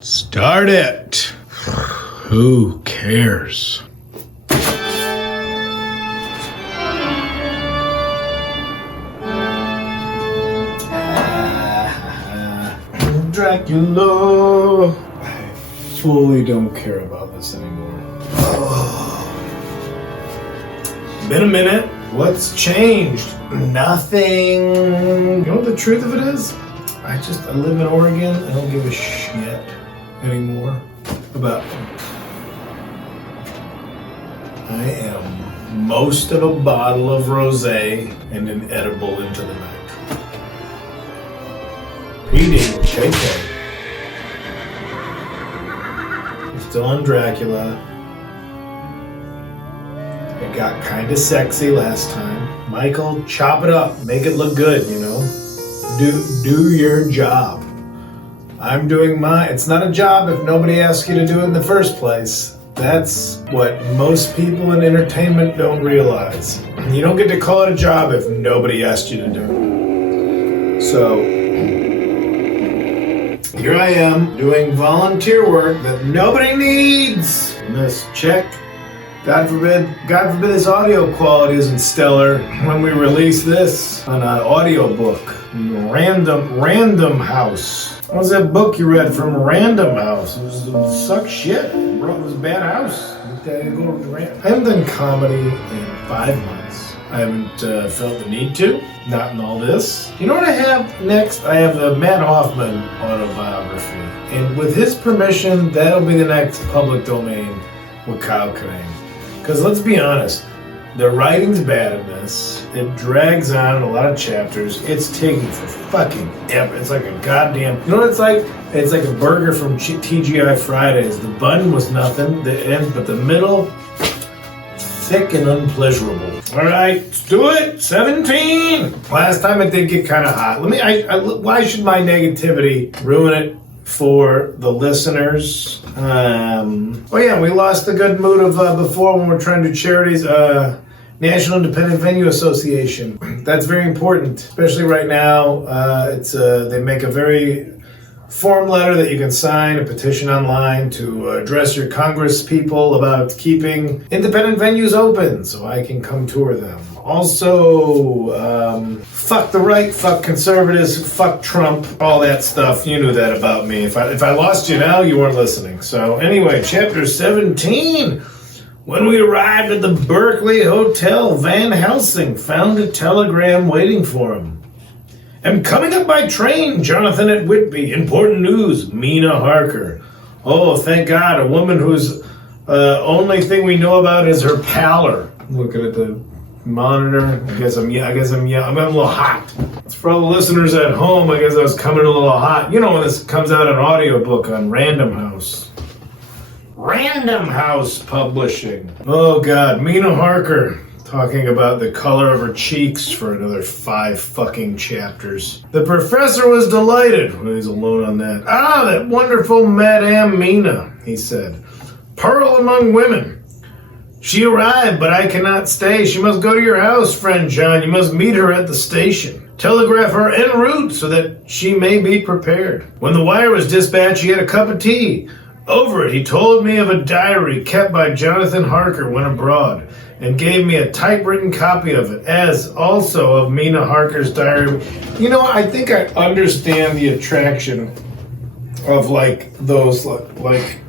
Start it. Who cares? Dracula. I fully don't care about this anymore. Been a minute. What's changed? Nothing. You know what the truth of it is? I live in Oregon. I don't give a shit anymore about. I am most of a bottle of rosé and an edible into the night. Reading JK. Still on Dracula. It got kind of sexy last time. Michael, chop it up. Make it look good, you know? Do your job. I'm doing mine. It's not a job if nobody asks you to do it in the first place. That's what most people in entertainment don't realize. You don't get to call it a job if nobody asked you to do it. So, here I am doing volunteer work that nobody needs. Let's check. God forbid this audio quality isn't stellar when we release this on an audio book. Random House. What was that book you read from Random House? It sucked shit. It was a bad house. I haven't done comedy in 5 months. I haven't felt the need to. Not in all this. You know what I have next? I have the Matt Hoffman autobiography. And with his permission, that'll be the next public domain with Kyle Kinane. Because let's be honest, the writing's bad in this. It drags on in a lot of chapters. It's taking for fucking ever. It's like a goddamn... You know what it's like? It's like a burger from TGI Fridays. The bun was nothing, the end, but the middle, thick and unpleasurable. All right, let's do it. 17. Last time it did get kind of hot. Why should my negativity ruin it for the listeners? We lost the good mood of before when we're trying to do charities. National Independent Venue Association. That's very important, especially right now. They make a very form letter that you can sign, a petition online to address your Congress people about keeping independent venues open so I can come tour them. Also, fuck the right, fuck conservatives, fuck Trump, all that stuff. You knew that about me. If I lost you now, you weren't listening. So anyway, chapter 17. When we arrived at the Berkeley Hotel, Van Helsing found a telegram waiting for him. Am coming up by train, Jonathan at Whitby. Important news, Mina Harker. Oh, thank God, a woman whose only thing we know about is her pallor. Looking at the monitor. I guess I'm a little hot. It's for all the listeners at home. I guess I was coming a little hot. You know when this comes out an audiobook on Random House. Random House Publishing. Oh God, Mina Harker talking about the color of her cheeks for another 5 fucking chapters. The professor was delighted when he was alone on that. Ah, that wonderful Madame Mina, he said. Pearl among women. She arrived, but I cannot stay. She must go to your house, friend John. You must meet her at the station. Telegraph her en route so that she may be prepared. When the wire was dispatched, he had a cup of tea. Over it, he told me of a diary kept by Jonathan Harker when abroad, and gave me a typewritten copy of it, as also of Mina Harker's diary. You know, I think I understand the attraction of those like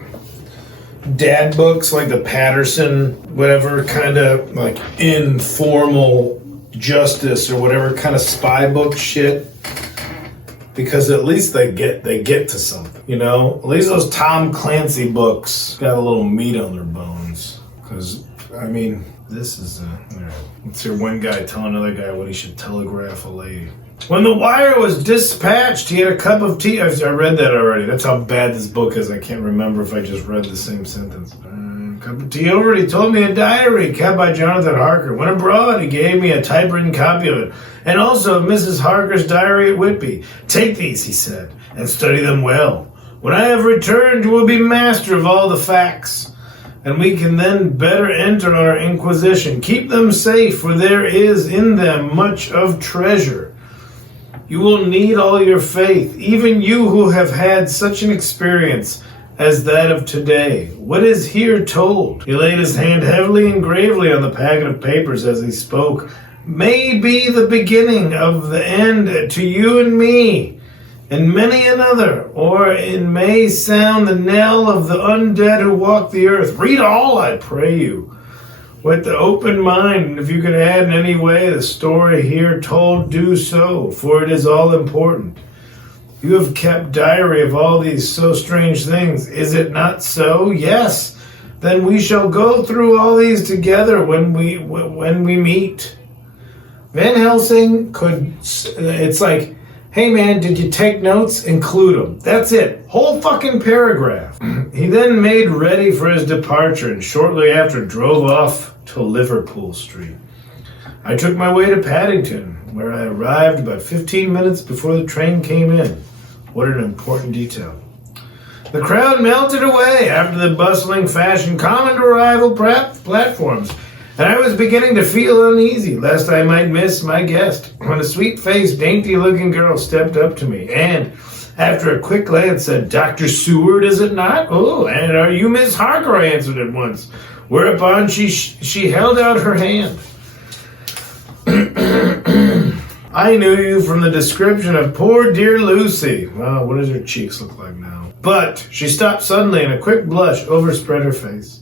dad books, like the Patterson, whatever kind of informal justice or whatever kind of spy book shit. Because at least they get to something, you know? At least those Tom Clancy books got a little meat on their bones. Because, this is let's hear one guy tell another guy what he should telegraph a lady. When the wire was dispatched, he had a cup of tea. I read that already. That's how bad this book is. I can't remember if I just read the same sentence. Cup of tea over it. He told me a diary kept by Jonathan Harker. When abroad, he gave me a typewritten copy of it. And also of Mrs. Harker's diary at Whitby. Take these, he said, and study them well. When I have returned, you will be master of all the facts, and we can then better enter our inquisition. Keep them safe, for there is in them much of treasure. You will need all your faith, even you who have had such an experience as that of today. What is here told?" He laid his hand heavily and gravely on the packet of papers as he spoke. "May be the beginning of the end to you and me, and many another, or it may sound the knell of the undead who walk the earth. Read all, I pray you, with the open mind, and if you can add in any way the story here told, do so, for it is all important. You have kept diary of all these so strange things, is it not so? Yes. Then we shall go through all these together when we meet." Van Helsing could, it's like, "Hey man, did you take notes? Include them." That's it. Whole fucking paragraph. He then made ready for his departure and shortly after drove off to Liverpool Street. I took my way to Paddington, where I arrived about 15 minutes before the train came in. What an important detail. The crowd melted away after the bustling fashion common to rival platforms, and I was beginning to feel uneasy lest I might miss my guest, when a sweet-faced, dainty-looking girl stepped up to me and, after a quick glance, said, "Dr. Seward, is it not? Oh, and are you Miss Harker?" I answered at once, whereupon she held out her hand. "I knew you from the description of poor dear Lucy." Well, what does her cheeks look like now? But she stopped suddenly and a quick blush overspread her face.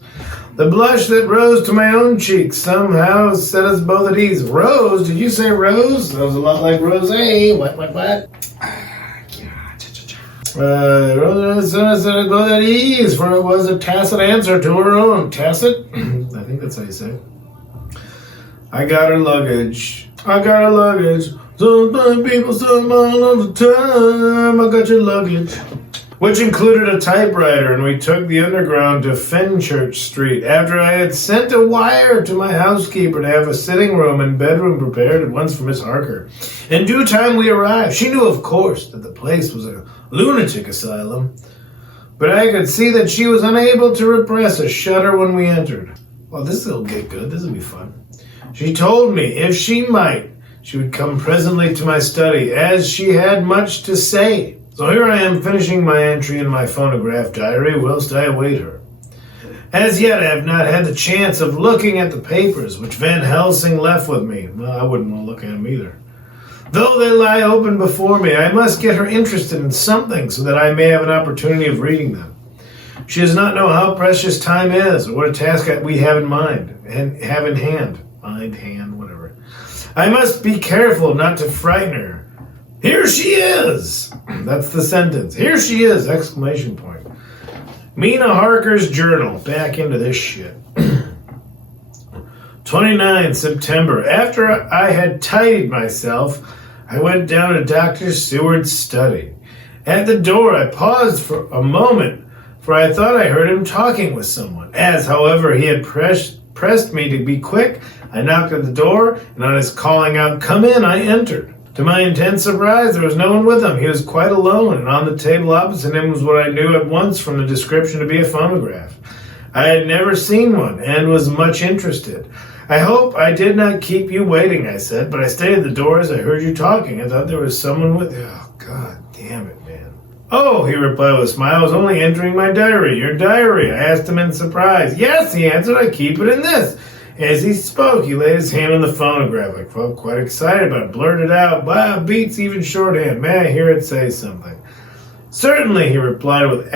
The blush that rose to my own cheeks somehow set us both at ease. "Rose? Did you say rose?" That was a lot like rosé. What? Rose said both at ease, for it was a tacit answer to her own. Tacit? I think that's how you say it. I got her luggage. Sometimes people say all the time. I got your luggage. Which included a typewriter, and we took the underground to Fenchurch Street after I had sent a wire to my housekeeper to have a sitting room and bedroom prepared at once for Miss Harker. In due time we arrived. She knew, of course, that the place was a lunatic asylum, but I could see that she was unable to repress a shudder when we entered. Well, this will get good. This will be fun. She told me, if she might, she would come presently to my study, as she had much to say. So here I am finishing my entry in my phonograph diary whilst I await her. As yet I have not had the chance of looking at the papers which Van Helsing left with me. Well, I wouldn't want to look at them either. Though they lie open before me, I must get her interested in something so that I may have an opportunity of reading them. She does not know how precious time is, or what a task we have in mind, and have in hand. Mind, hand, whatever. I must be careful not to frighten her. Here she is! That's the sentence. Here she is! Exclamation point. Mina Harker's journal. Back into this shit. 29 September. After I had tidied myself, I went down to Dr. Seward's study. At the door, I paused for a moment, for I thought I heard him talking with someone. As, however, he had pressed me to be quick, I knocked at the door, and on his calling out, "Come in," I entered. To my intense surprise, there was no one with him. He was quite alone, and on the table opposite him was what I knew at once from the description to be a phonograph. I had never seen one, and was much interested. "I hope I did not keep you waiting," I said, "but I stayed at the door as I heard you talking. I thought there was someone with you." Oh, God damn it, man. "Oh," he replied with a smile, "I was only entering my diary." "Your diary?" I asked him in surprise. "Yes," he answered, "I keep it in this." As he spoke, he laid his hand on the phonograph. I felt quite excited, but I blurted out, "Wow, beats even shorthand. May I hear it say something?" "Certainly," he replied with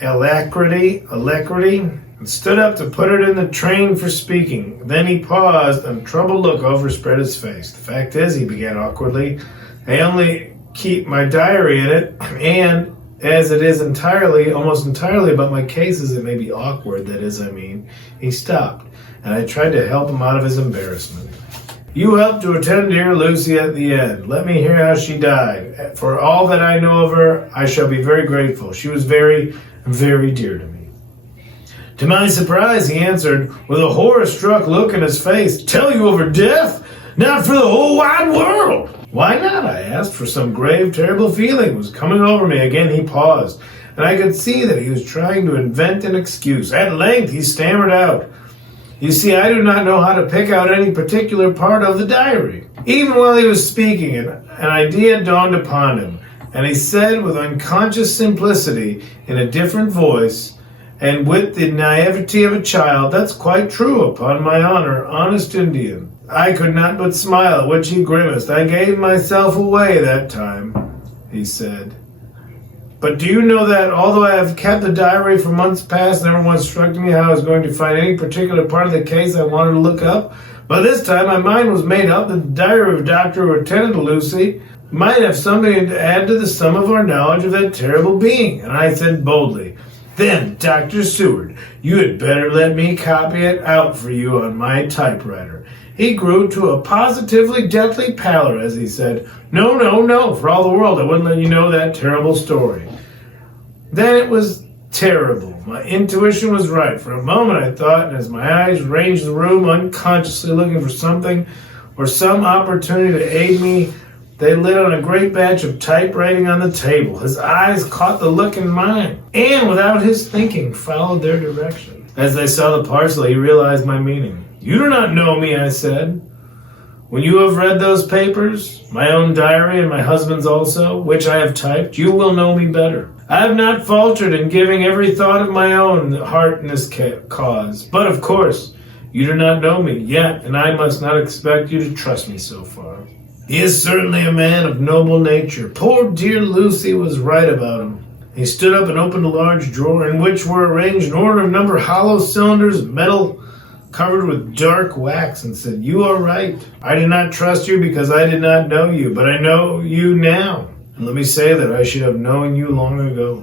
alacrity, and stood up to put it in the train for speaking. Then he paused, and a troubled look overspread his face. "The fact is," he began awkwardly, "I only keep my diary in it, and as it is almost entirely about my cases, it may be awkward, He stopped, and I tried to help him out of his embarrassment. "You helped to attend dear Lucy at the end. Let me hear how she died. For all that I know of her, I shall be very grateful. She was very, very dear to me." To my surprise, he answered, with a horror-struck look in his face, "Tell you of her death? Not for the whole wide world!" "Why not?" I asked, for some grave, terrible feeling was coming over me. Again he paused, and I could see that he was trying to invent an excuse. At length he stammered out, "You see, I do not know how to pick out any particular part of the diary." Even while he was speaking, an idea dawned upon him, and he said with unconscious simplicity, in a different voice, and with the naivety of a child, "That's quite true, upon my honor, honest Indian." I could not but smile, at which he grimaced. "I gave myself away that time," he said. "But do you know that, although I have kept the diary for months past, never once struck me how I was going to find any particular part of the case I wanted to look up? By this time, my mind was made up that the diary of a doctor who attended to Lucy might have something to add to the sum of our knowledge of that terrible being." And I said boldly, "Then, Dr. Seward, you had better let me copy it out for you on my typewriter." He grew to a positively deathly pallor as he said, No, for all the world I wouldn't let you know that terrible story." Then it was terrible. My intuition was right. For a moment I thought, and as my eyes ranged the room, unconsciously looking for something or some opportunity to aid me, they lit on a great batch of typewriting on the table. His eyes caught the look in mine, and without his thinking, followed their direction. As they saw the parcel, he realized my meaning. "You do not know me," I said. "When you have read those papers, my own diary and my husband's also, which I have typed, you will know me better. I have not faltered in giving every thought of my own heart in this cause. But, of course, you do not know me yet, and I must not expect you to trust me so far. He is certainly a man of noble nature. Poor dear Lucy was right about him." He stood up and opened a large drawer in which were arranged an order of number hollow cylinders, metal covered with dark wax, and said, "You are right. I did not trust you because I did not know you, but I know you now. And let me say that I should have known you long ago.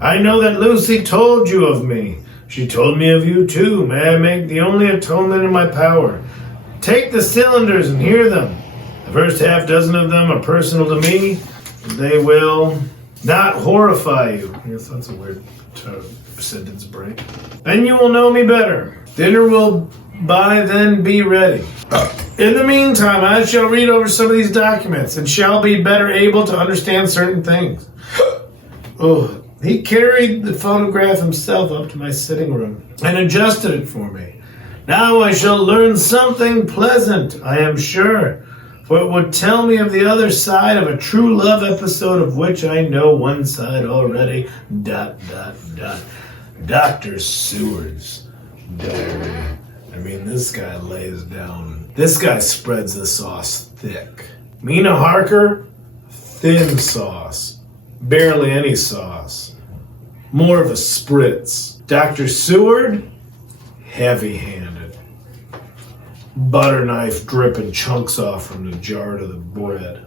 I know that Lucy told you of me. She told me of you too. May I make the only atonement in my power? Take the cylinders and hear them. The first half dozen of them are personal to me. They will not horrify you." Yes, that's a weird sentence break. "Then you will know me better. Dinner will by then be ready. In the meantime, I shall read over some of these documents and shall be better able to understand certain things." He carried the phonograph himself up to my sitting room and adjusted it for me. "Now I shall learn something pleasant, I am sure, for it would tell me of the other side of a true love episode of which I know one side already. ... Dr. Seward's diary." I mean, this guy lays down. This guy spreads the sauce thick. Mina Harker, thin sauce. Barely any sauce. More of a spritz. Dr. Seward, heavy-handed. Butter knife dripping chunks off from the jar to the bread.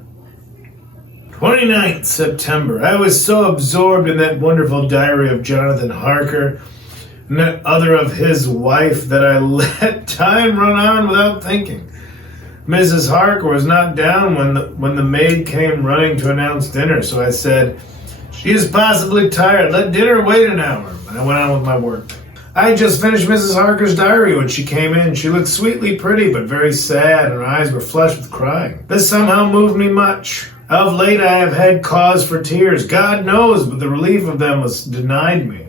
29th September. I was so absorbed in that wonderful diary of Jonathan Harker and that other of his wife that I let time run on without thinking. Mrs. Harker was not down when the maid came running to announce dinner, so I said, "She is possibly tired. Let dinner wait an hour." And I went on with my work. I had just finished Mrs. Harker's diary when she came in. She looked sweetly pretty, but very sad, and her eyes were flushed with crying. This somehow moved me much. Of late I have had cause for tears. God knows, but the relief of them was denied me.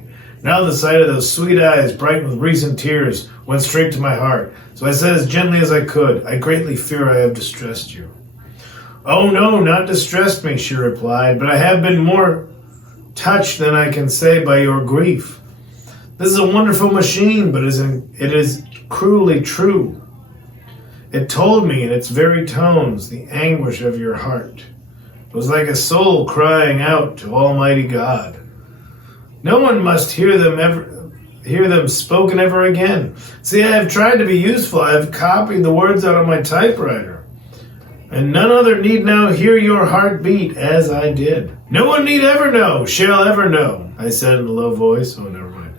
Now the sight of those sweet eyes, brightened with recent tears, went straight to my heart. So I said as gently as I could, "I greatly fear I have distressed you." "Oh no, not distressed me," she replied, "but I have been more touched than I can say by your grief. This is a wonderful machine, but it is cruelly true. It told me in its very tones the anguish of your heart. It was like a soul crying out to Almighty God. No one must hear them spoken ever again. See, I have tried to be useful. I have copied the words out of my typewriter. And none other need now hear your heart beat as I did. No one need ever know, shall ever know," I said in a low voice. Oh, never mind.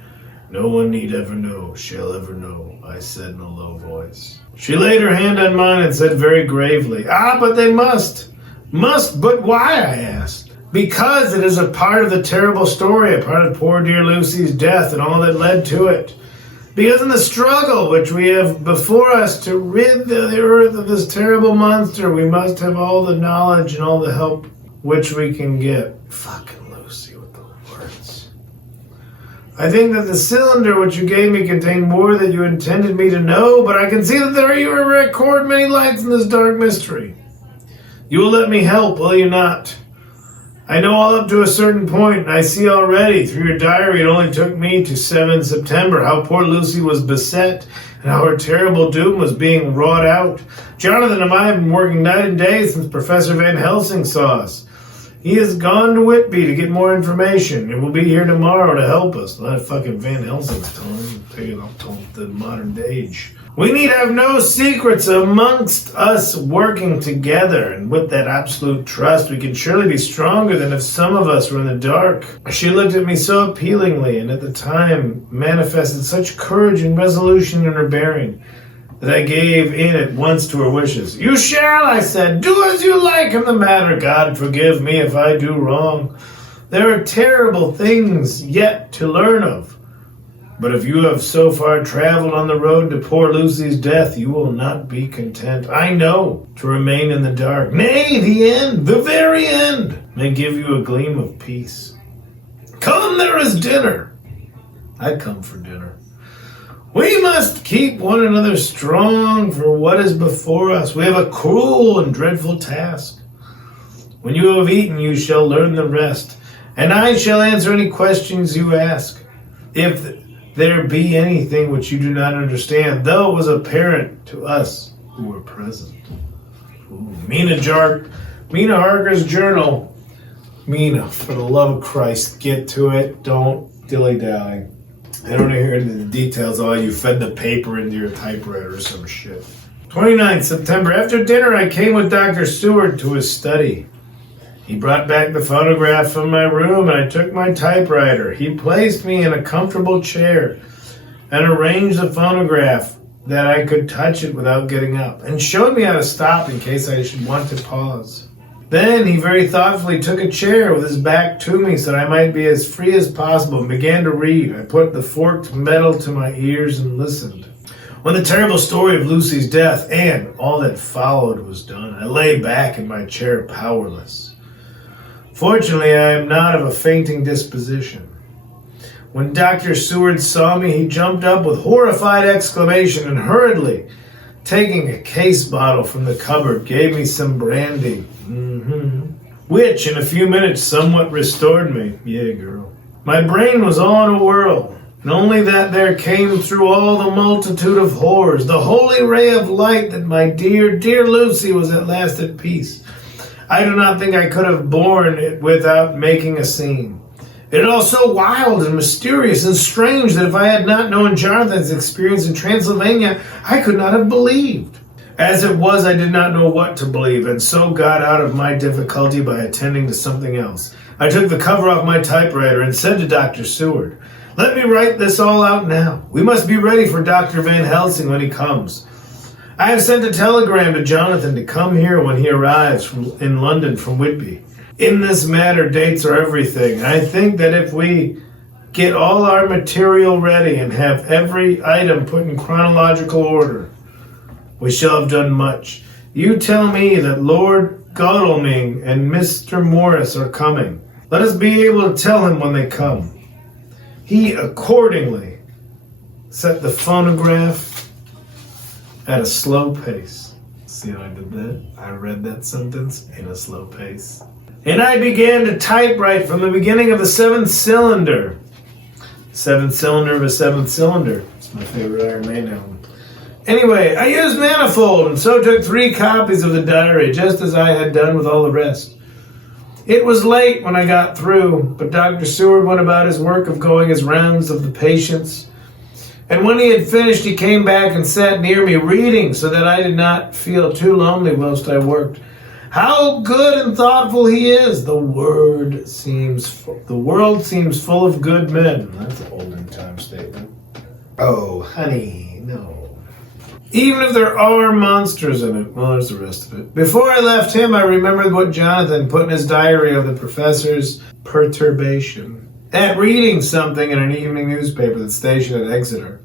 "No one need ever know, shall ever know," I said in a low voice. She laid her hand on mine and said very gravely, "But they must. Must, but why?" I asked. "Because it is a part of the terrible story, a part of poor dear Lucy's death and all that led to it. Because in the struggle which we have before us to rid the earth of this terrible monster, we must have all the knowledge and all the help which we can get." Fucking Lucy with the words. I think that the cylinder which you gave me contained more than you intended me to know, but I can see that there you record many lights in this dark mystery. You will let me help, will you not? I know all up to a certain point, and I see already, through your diary, it only took me to 7 September, how poor Lucy was beset, and how her terrible doom was being wrought out. Jonathan and I have been working night and day since Professor Van Helsing saw us. He has gone to Whitby to get more information, and will be here tomorrow to help us. Not fucking Van Helsing's telling the modern age. We need have no secrets amongst us working together, and with that absolute trust, we can surely be stronger than if some of us were in the dark. She looked at me so appealingly, and at the time manifested such courage and resolution in her bearing, that I gave in at once to her wishes. You shall, I said, do as you like in the matter. God forgive me if I do wrong. There are terrible things yet to learn of. But if you have so far traveled on the road to poor Lucy's death, you will not be content, I know, to remain in the dark. Nay, the end, the very end, may give you a gleam of peace. Come, there is dinner. I'd come for dinner. We must keep one another strong for what is before us. We have a cruel and dreadful task. When you have eaten, you shall learn the rest, and I shall answer any questions you ask. If there be anything which you do not understand, though it was apparent to us who were present. Ooh, Mina Harker's journal. Mina, for the love of Christ, get to it. Don't dilly-dally. I don't hear the details. Oh, you fed the paper into your typewriter or some shit. 29th September. After dinner, I came with Dr. Seward to his study. He brought back the phonograph from my room, and I took my typewriter. He placed me in a comfortable chair and arranged the phonograph that I could touch it without getting up, and showed me how to stop in case I should want to pause. Then he very thoughtfully took a chair with his back to me so that I might be as free as possible and began to read. I put the forked metal to my ears and listened. When the terrible story of Lucy's death and all that followed was done, I lay back in my chair powerless. Fortunately, I am not of a fainting disposition. When Dr. Seward saw me, he jumped up with horrified exclamation and hurriedly, taking a case bottle from the cupboard, gave me some brandy, which in a few minutes somewhat restored me. Yeah, girl. My brain was all in a whirl, and only that there came through all the multitude of horrors the holy ray of light that my dear, dear Lucy was at last at peace. I do not think I could have borne it without making a scene. It is all so wild and mysterious and strange that if I had not known Jonathan's experience in Transylvania, I could not have believed. As it was, I did not know what to believe, and so got out of my difficulty by attending to something else. I took the cover off my typewriter and said to Dr. Seward, "Let me write this all out now. We must be ready for Dr. Van Helsing when he comes. I have sent a telegram to Jonathan to come here when he arrives in London from Whitby. In this matter, dates are everything. I think that if we get all our material ready and have every item put in chronological order, we shall have done much. You tell me that Lord Godalming and Mr. Morris are coming. Let us be able to tell him when they come." He accordingly set the phonograph at a slow pace. See how I did that? I read that sentence in a slow pace. And I began to typewrite from the beginning of the 7th cylinder. 7th cylinder of a 7th cylinder. It's my favorite Iron Maiden album. Anyway, I used Manifold and so took 3 copies of the diary, just as I had done with all the rest. It was late when I got through, but Dr. Seward went about his work of going his rounds of the patients. And when he had finished, he came back and sat near me reading so that I did not feel too lonely whilst I worked. How good and thoughtful he is! The world seems full of good men. That's an olden time statement. Oh, honey, no. Even if there are monsters in it. Well, there's the rest of it. Before I left him, I remembered what Jonathan put in his diary of the professor's perturbation at reading something in an evening newspaper that's stationed at Exeter.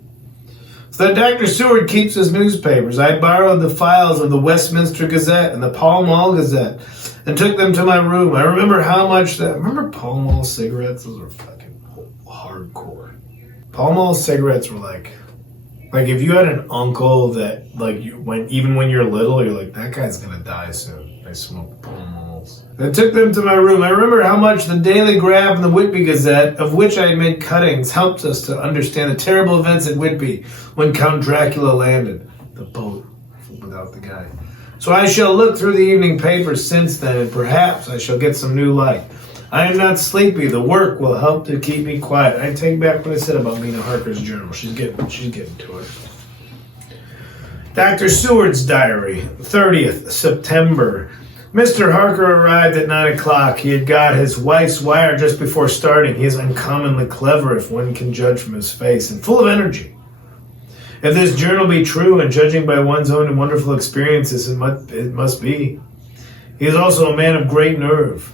So that Dr. Seward keeps his newspapers. I borrowed the files of the Westminster Gazette and the Pall Mall Gazette and took them to my room. I remember how much that... Remember Pall Mall cigarettes? Those were fucking hardcore. Pall Mall cigarettes were like if you had an uncle that even when you're little, you're like, that guy's gonna die soon. I smoked Pall Malls. I took them to my room. I remember how much the Daily Graph and the Whitby Gazette, of which I had made cuttings, helped us to understand the terrible events at Whitby when Count Dracula landed. The boat without the guy. So I shall look through the evening papers since then, and perhaps I shall get some new light. I am not sleepy. The work will help to keep me quiet. I take back what I said about Mina Harker's journal. She's getting to it. Dr. Seward's diary, 30th September. Mr. Harker arrived at 9 o'clock. He had got his wife's wire just before starting. He is uncommonly clever, if one can judge from his face, and full of energy. If this journal be true, and judging by one's own wonderful experiences, it must be. He is also a man of great nerve.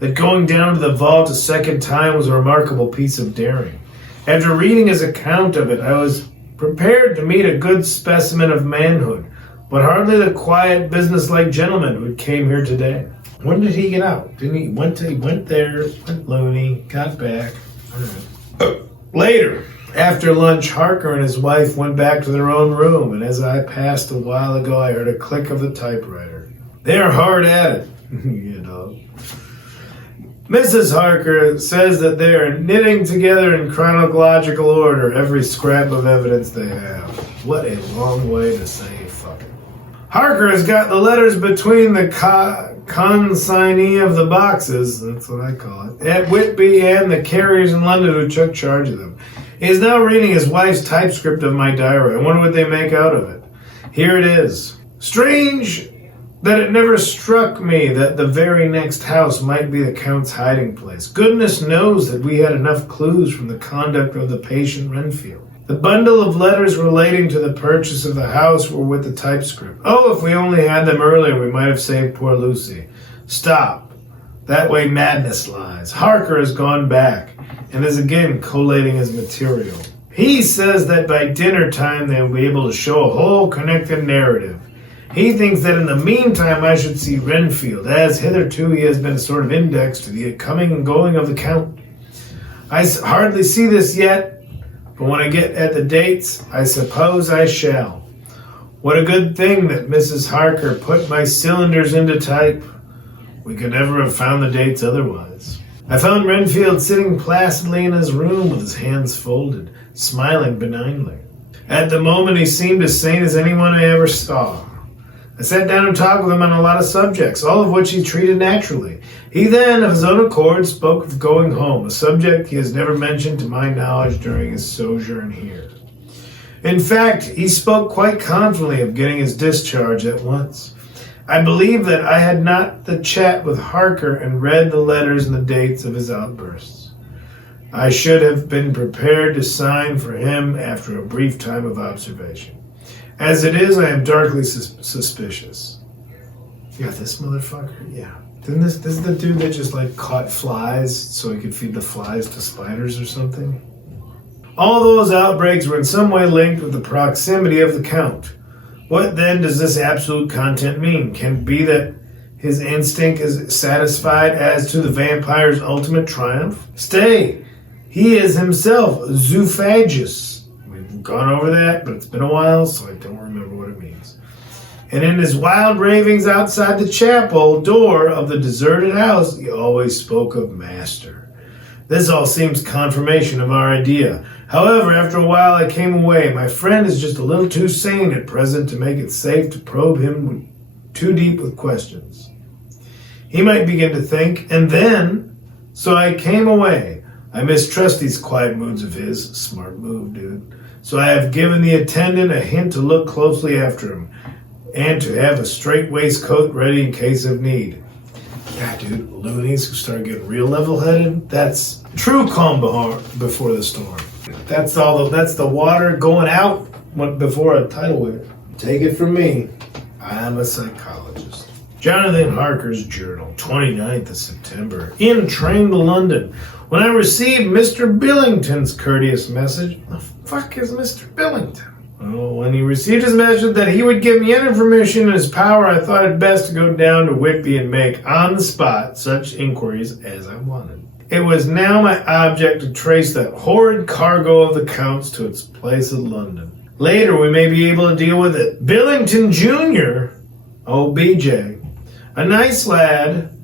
That going down to the vault a second time was a remarkable piece of daring. After reading his account of it, I was prepared to meet a good specimen of manhood, but hardly the quiet, businesslike gentleman who came here today. When did he get out? Didn't he? Went there, went loony, got back. Later, after lunch, Harker and his wife went back to their own room, and as I passed a while ago, I heard a click of the typewriter. They are hard at it, you know. Mrs. Harker says that they are knitting together in chronological order every scrap of evidence they have. What a long way to say fuck it. Harker has got the letters between the consignee of the boxes, that's what I call it, at Whitby and the carriers in London who took charge of them. He is now reading his wife's typescript of my diary. I wonder what they make out of it. Here it is. Strange that it never struck me that the very next house might be the Count's hiding place. Goodness knows that we had enough clues from the conduct of the patient Renfield. The bundle of letters relating to the purchase of the house were with the typescript. Oh, if we only had them earlier, we might have saved poor Lucy. Stop. That way madness lies. Harker has gone back and is again collating his material. He says that by dinner time they will be able to show a whole connected narrative. He thinks that in the meantime I should see Renfield, as hitherto he has been a sort of index to the coming and going of the Count. I hardly see this yet, but when I get at the dates, I suppose I shall. What a good thing that Mrs. Harker put my cylinders into type. We could never have found the dates otherwise. I found Renfield sitting placidly in his room with his hands folded, smiling benignly. At the moment he seemed as sane as anyone I ever saw. I sat down and talked with him on a lot of subjects, all of which he treated naturally. He then, of his own accord, spoke of going home, a subject he has never mentioned to my knowledge during his sojourn here. In fact, he spoke quite confidently of getting his discharge at once. I believe that I had not the chat with Harker and read the letters and the dates of his outbursts. I should have been prepared to sign for him after a brief time of observation. As it is, I am darkly suspicious. Yeah, this motherfucker, yeah. This is the dude that just caught flies so he could feed the flies to spiders or something? All those outbreaks were in some way linked with the proximity of the Count. What then does this absolute content mean? Can it be that his instinct is satisfied as to the vampire's ultimate triumph? Stay! He is himself zoophagous. We've gone over that, but it's been a while, so I don't remember what it means. And in his wild ravings outside the chapel door of the deserted house, he always spoke of Master. This all seems confirmation of our idea. However, after a while I came away. My friend is just a little too sane at present to make it safe to probe him too deep with questions. He might begin to think, and then, so I came away. I mistrust these quiet moods of his. Smart move, dude. So I have given the attendant a hint to look closely after him, and to have a straight waistcoat ready in case of need. Yeah, dude, loonies who start getting real level-headed, that's true calm before the storm. That's the water going out before a tidal wave. Take it from me, I'm a psychologist. Jonathan Harker's journal, 29th of September. In train to London. When I received Mr. Billington's courteous message. The fuck is Mr. Billington? Well, when he received his message that he would give me any information in his power, I thought it best to go down to Whitby and make, on the spot, such inquiries as I wanted. It was now my object to trace that horrid cargo of the Count's to its place in London. Later, we may be able to deal with it. Billington Jr., old BJ, a nice lad,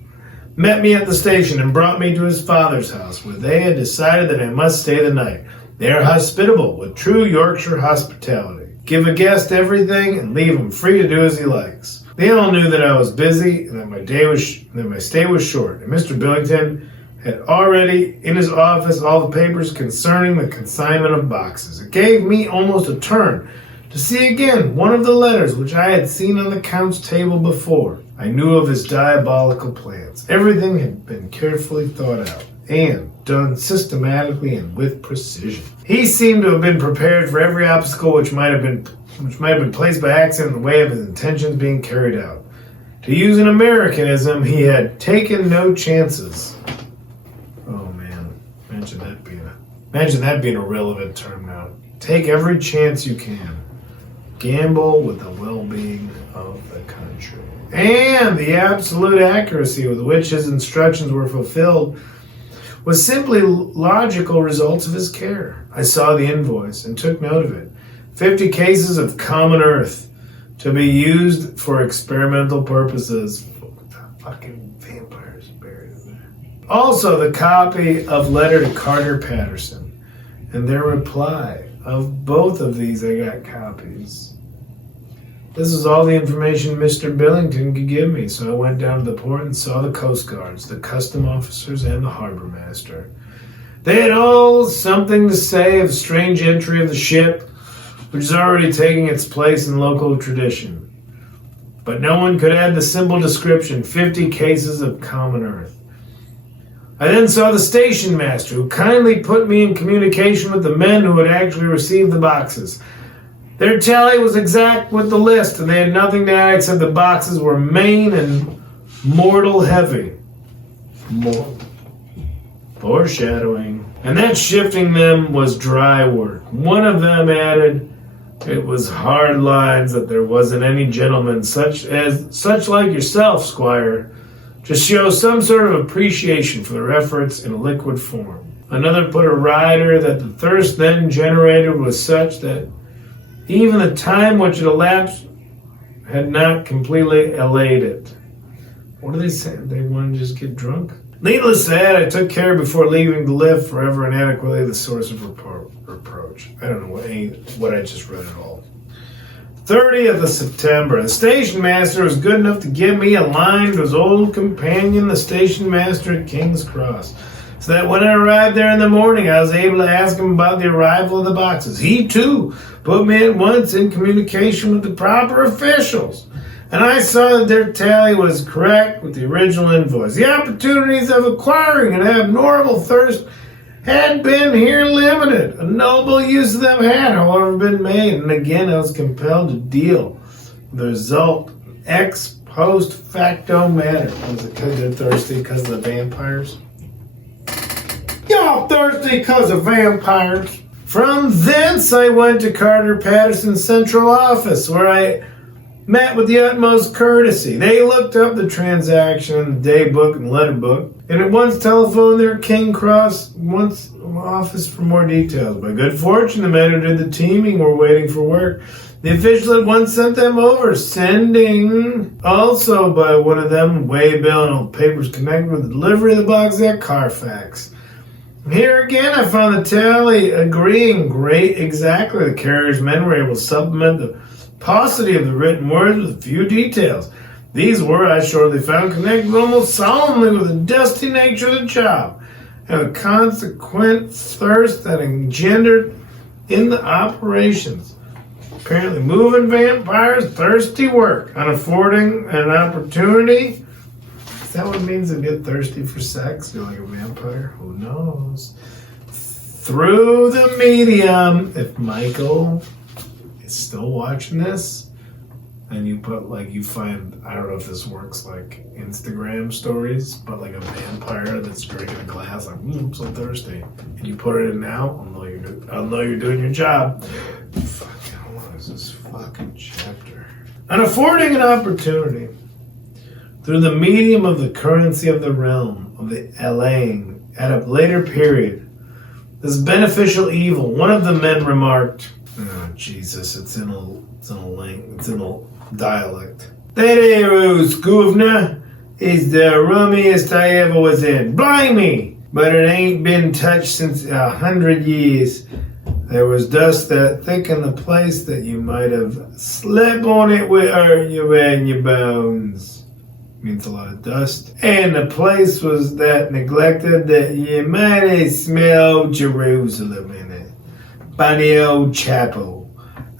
met me at the station and brought me to his father's house, where they had decided that I must stay the night. They are hospitable, with true Yorkshire hospitality. Give a guest everything and leave him free to do as he likes. They all knew that I was busy and that my stay was short, and Mr. Billington had already in his office all the papers concerning the consignment of boxes. It gave me almost a turn to see again one of the letters which I had seen on the Count's table before. I knew of his diabolical plans. Everything had been carefully thought out and done systematically and with precision. He seemed to have been prepared for every obstacle which might have been placed by accident in the way of his intentions being carried out. To use an Americanism, he had taken no chances. Oh man, imagine that being a relevant term now. Take every chance you can. Gamble with the well-being of the country. And the absolute accuracy with which his instructions were fulfilled was simply logical results of his care. I saw the invoice and took note of it. 50 cases of common earth to be used for experimental purposes. Fucking vampires buried in there. Also, the copy of letter to Carter Patterson and their reply. Of both of these, I got copies. This is all the information Mr. Billington could give me, so I went down to the port and saw the Coast Guards, the custom officers, and the harbor master. They had all something to say of the strange entry of the ship, which is already taking its place in local tradition. But no one could add the simple description, 50 cases of common earth. I then saw the station master, who kindly put me in communication with the men who had actually received the boxes. Their tally was exact with the list, and they had nothing to add except the boxes were main and mortal heavy. Foreshadowing. And that shifting them was dry work. One of them added, it was hard lines that there wasn't any gentleman such like yourself, Squire, to show some sort of appreciation for their efforts in a liquid form. Another put a rider that the thirst then generated was such that even the time which had elapsed had not completely allayed it. What do they say? They want to just get drunk? Needless to add, I took care before leaving to live forever inadequately the source of reproach. I don't know what I just read at all. 30th of September. The station master was good enough to give me a line to his old companion, the station master at King's Cross, so that when I arrived there in the morning, I was able to ask him about the arrival of the boxes. He, too, put me at once in communication with the proper officials, and I saw that their tally was correct with the original invoice. The opportunities of acquiring an abnormal thirst had been here limited. A noble use of them had, however, been made, and again I was compelled to deal with the result ex post facto matter. Was it because they're thirsty because of the vampires? Y'all thirsty because of vampires? From thence I went to Carter Patterson's central office, where I met with the utmost courtesy. They looked up the transaction, the day book and letter book, and at once telephoned their King Cross office for more details. By good fortune, the men who did the teaming were waiting for work. The official at once sent them over, sending also by one of them waybill and all papers connected with the delivery of the box at Carfax. Here again, I found the tally agreeing exactly. The carrier's men were able to supplement the paucity of the written words with a few details. These were, I shortly found, connected almost solemnly with the dusty nature of the job and the consequent thirst that engendered in the operations. Apparently, moving vampires, thirsty work, unaffording an opportunity. Is that what it means to get thirsty for sex? You're like a vampire? Who knows? Through the medium, if Michael is still watching this, and you put you find, I don't know if this works like Instagram stories, but like a vampire that's drinking a glass, I'm so thirsty, and you put it in now, I'll know you're doing your job. Fucking, what is this fucking chapter? And affording an opportunity through the medium of the currency of the realm, of the Helsing, at a later period. This beneficial evil, one of the men remarked, oh, Jesus, it's in a dialect. That arrow's governor is the rummiest I ever was in. Blimey! But it ain't been touched since 100 years. There was dust that thick in the place that you might have slept on it with you and your bones. Means a lot of dust. And the place was that neglected that you might have smelled Jerusalem in it. By the old chapel.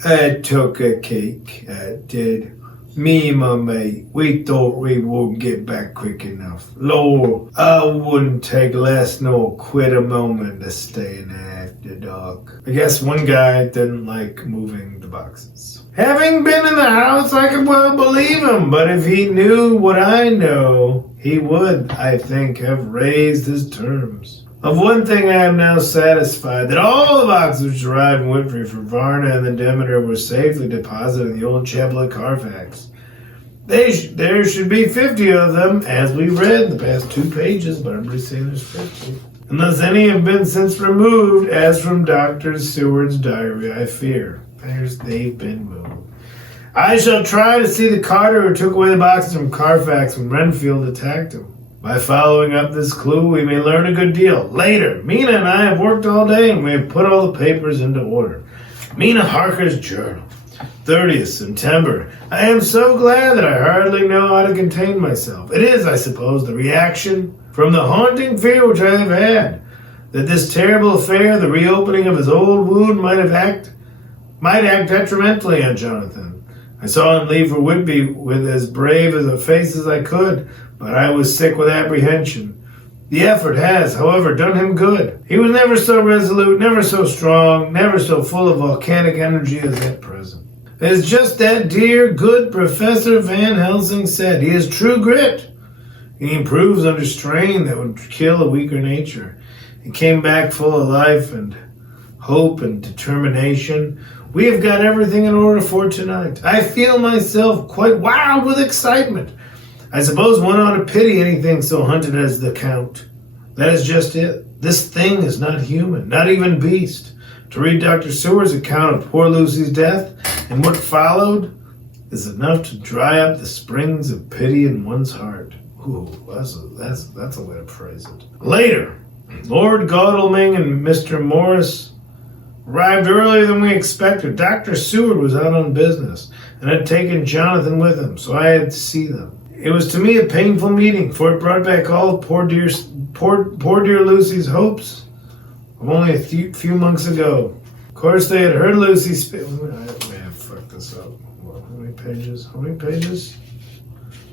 I took a cake, I did. Me and my mate, we thought we wouldn't get back quick enough. Lord, I wouldn't take less nor quit a moment to stay in after dark. I guess one guy didn't like moving the boxes. Having been in the house, I could well believe him, but if he knew what I know, he would, I think, have raised his terms. Of one thing I am now satisfied, that all the boxes which arrived in Whitby from Varna and the Demeter were safely deposited in the old chapel at Carfax. There should be 50 of them, as we read the past 2 pages, but I'm just saying there's 50. Unless any have been since removed, as from Dr. Seward's diary, I fear. They've been moved. I shall try to see the carter who took away the boxes from Carfax when Renfield attacked him. By following up this clue, we may learn a good deal. Later, Mina and I have worked all day and we have put all the papers into order. Mina Harker's journal. 30th September. I am so glad that I hardly know how to contain myself. It is, I suppose, the reaction from the haunting fear which I have had, that this terrible affair, the reopening of his old wound, might act detrimentally on Jonathan. I saw him leave for Whitby with as brave a face as I could, but I was sick with apprehension. The effort has, however, done him good. He was never so resolute, never so strong, never so full of volcanic energy as at present. It is just that dear, good Professor Van Helsing said. He has true grit. He improves under strain that would kill a weaker nature. He came back full of life and hope and determination. We have got everything in order for tonight. I feel myself quite wild with excitement. I suppose one ought to pity anything so hunted as the Count. That is just it. This thing is not human, not even beast. To read Dr. Seward's account of poor Lucy's death and what followed is enough to dry up the springs of pity in one's heart. Ooh, that's a way to phrase it. Later, Lord Godalming and Mr. Morris arrived earlier than we expected. Dr. Seward was out on business and had taken Jonathan with him, so I had to see them. It was to me a painful meeting, for it brought back all poor dear Lucy's hopes of only a few months ago. Of course, they had heard Lucy speak. I may have fucked this up. How many pages?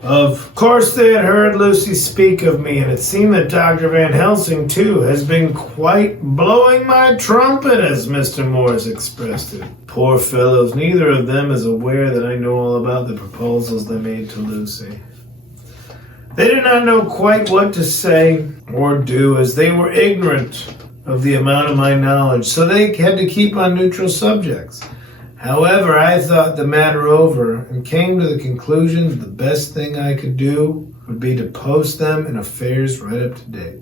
Of course, they had heard Lucy speak of me, and it seemed that Dr. Van Helsing, too, has been quite blowing my trumpet, as Mr. Morris expressed it. Poor fellows, neither of them is aware that I know all about the proposals they made to Lucy. They did not know quite what to say or do, as they were ignorant of the amount of my knowledge, so they had to keep on neutral subjects. However, I thought the matter over and came to the conclusion that the best thing I could do would be to post them in affairs right up to date.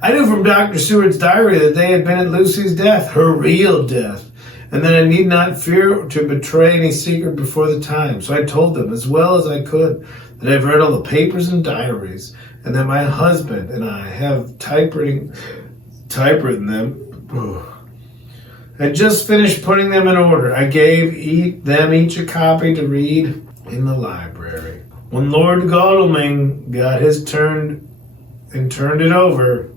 I knew from Dr. Seward's diary that they had been at Lucy's death, her real death, and that I need not fear to betray any secret before the time. So I told them, as well as I could, that I've read all the papers and diaries, and that my husband and I have typewritten them. I just finished putting them in order. I gave them each a copy to read in the library. When Lord Godalming got his turn and turned it over,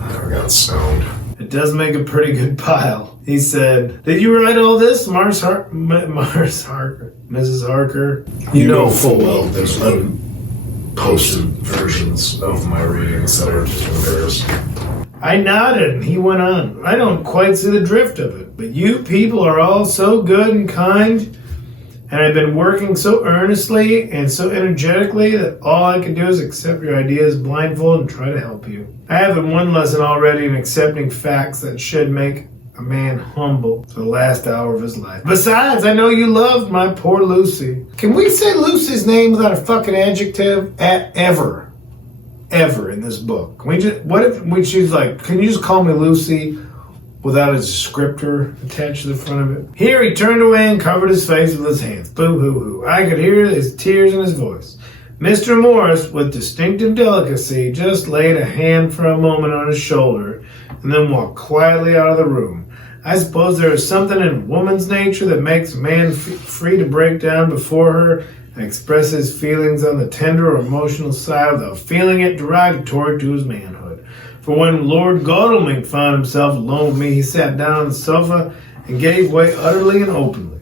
I got stoned. It does make a pretty good pile. He said, "Did you write all this, Mrs. Harker?" You know full well there's unposted versions of my readings that are just embarrassing. I nodded, and he went on. I don't quite see the drift of it, but you people are all so good and kind, and I've been working so earnestly and so energetically that all I can do is accept your ideas blindfold and try to help you. I have one lesson already in accepting facts that should make a man humble to the last hour of his life. Besides, I know you loved my poor Lucy. Can we say Lucy's name without a fucking adjective? Ever. ever in this book. What if she's like, can you just call me Lucy without a descriptor attached to the front of it? Here he turned away and covered his face with his hands. Boo-hoo-hoo. I could hear his tears in his voice. Mr. Morris, with distinctive delicacy, just laid a hand for a moment on his shoulder and then walked quietly out of the room. I suppose there is something in woman's nature that makes a man free to break down before her and express his feelings on the tender or emotional side without feeling it derogatory to his manhood. For when Lord Godalming found himself alone with me, he sat down on the sofa and gave way utterly and openly.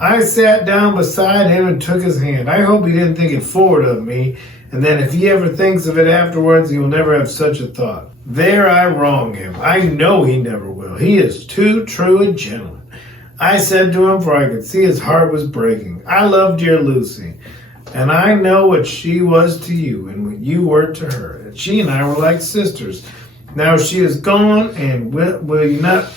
I sat down beside him and took his hand. I hope he didn't think it forward of me, and then if he ever thinks of it afterwards, he will never have such a thought. There I wrong him. I know he never will. He is too true a gentleman. I said to him, for I could see his heart was breaking, I love dear Lucy, and I know what she was to you and what you were to her. And she and I were like sisters. Now she is gone, and will you not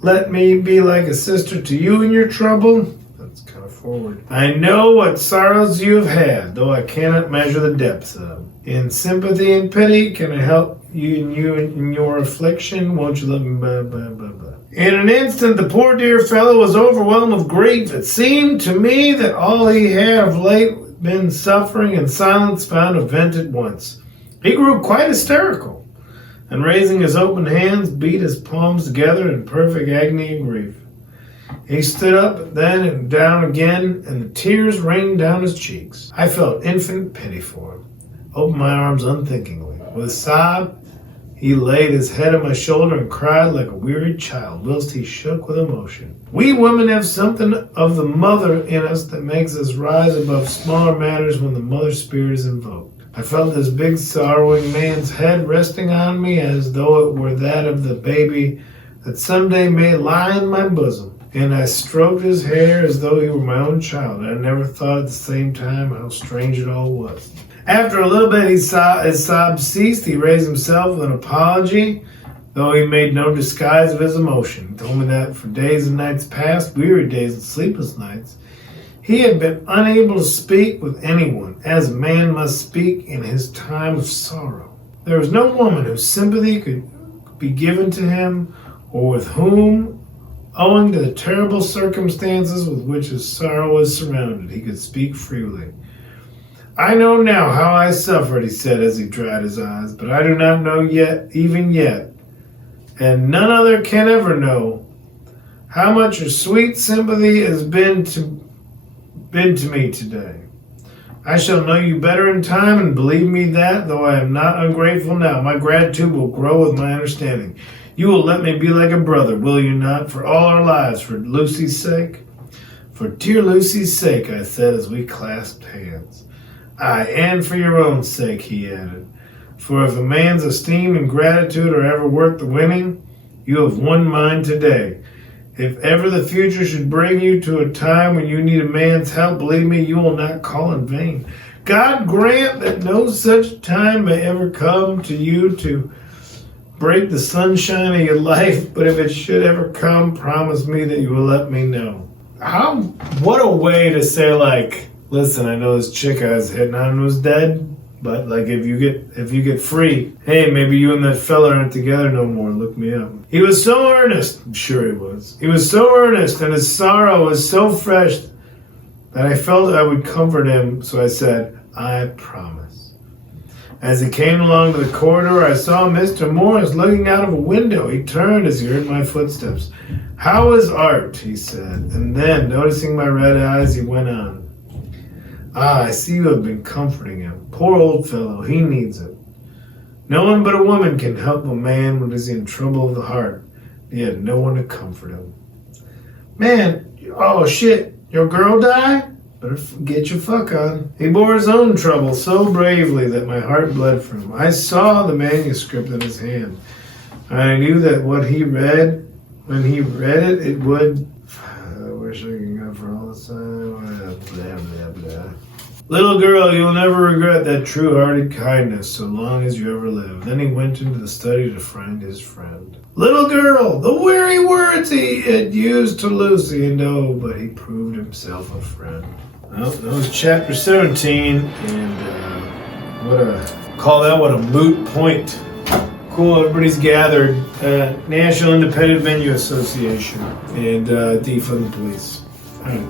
let me be like a sister to you in your trouble? That's kind of forward. I know what sorrows you have had, though I cannot measure the depths of. In sympathy and pity, can I help you in your affliction? Won't you let me? Blah, blah, blah, blah. In an instant, the poor dear fellow was overwhelmed with grief. It seemed to me that all he had of late been suffering in silence found a vent at once. He grew quite hysterical, and raising his open hands, beat his palms together in perfect agony of grief. He stood up then and down again, and the tears rained down his cheeks. I felt infinite pity for him, opened my arms unthinkingly. With a sob, he laid his head on my shoulder and cried like a wearied child, whilst he shook with emotion. We women have something of the mother in us that makes us rise above smaller matters when the mother spirit is invoked. I felt this big sorrowing man's head resting on me as though it were that of the baby that someday may lie in my bosom, and I stroked his hair as though he were my own child. I never thought at the same time how strange it all was. After a little bit, his sobs ceased. He raised himself with an apology, though he made no disguise of his emotion. He told me that for days and nights past, weary days and sleepless nights, he had been unable to speak with anyone, as a man must speak in his time of sorrow. There was no woman whose sympathy could be given to him, or with whom, owing to the terrible circumstances with which his sorrow was surrounded, he could speak freely. I know now how I suffered, he said as he dried his eyes, but I do not know yet, even yet, and none other can ever know, how much your sweet sympathy has been to me today. I shall know you better in time, and believe me that, though I am not ungrateful now, my gratitude will grow with my understanding. You will let me be like a brother, will you not, for all our lives, for Lucy's sake? For dear Lucy's sake, I said as we clasped hands. Aye, and for your own sake, he added. For if a man's esteem and gratitude are ever worth the winning, you have won mine today. If ever the future should bring you to a time when you need a man's help, believe me, you will not call in vain. God grant that no such time may ever come to you to break the sunshine of your life, but if it should ever come, promise me that you will let me know. What a way to say, like, listen, I know this chick I was hitting on was dead, but like if you get free, hey, maybe you and that fella aren't together no more. Look me up. He was so earnest. I'm sure he was. He was so earnest, and his sorrow was so fresh that I felt I would comfort him. So I said, I promise. As he came along to the corridor, I saw Mr. Morris looking out of a window. He turned as he heard my footsteps. How is art? He said, and then, noticing my red eyes, he went on. Ah, I see you have been comforting him. Poor old fellow, he needs it. No one but a woman can help a man when he's in trouble of the heart. He had no one to comfort him. Man, oh shit, your girl died? Better get your fuck on. He bore his own trouble so bravely that my heart bled for him. I saw the manuscript in his hand. I knew that when he read it, it would... I wish I could go for all the time. Blah, blah, blah. Little girl, you'll never regret that true-hearted kindness so long as you ever live. Then he went into the study to find his friend. Little girl, the weary words he had used to Lucy, and oh, but he proved himself a friend. Well, that was chapter 17, and Call that one a moot point. Cool, everybody's gathered. National Independent Venue Association and defund the police. All right.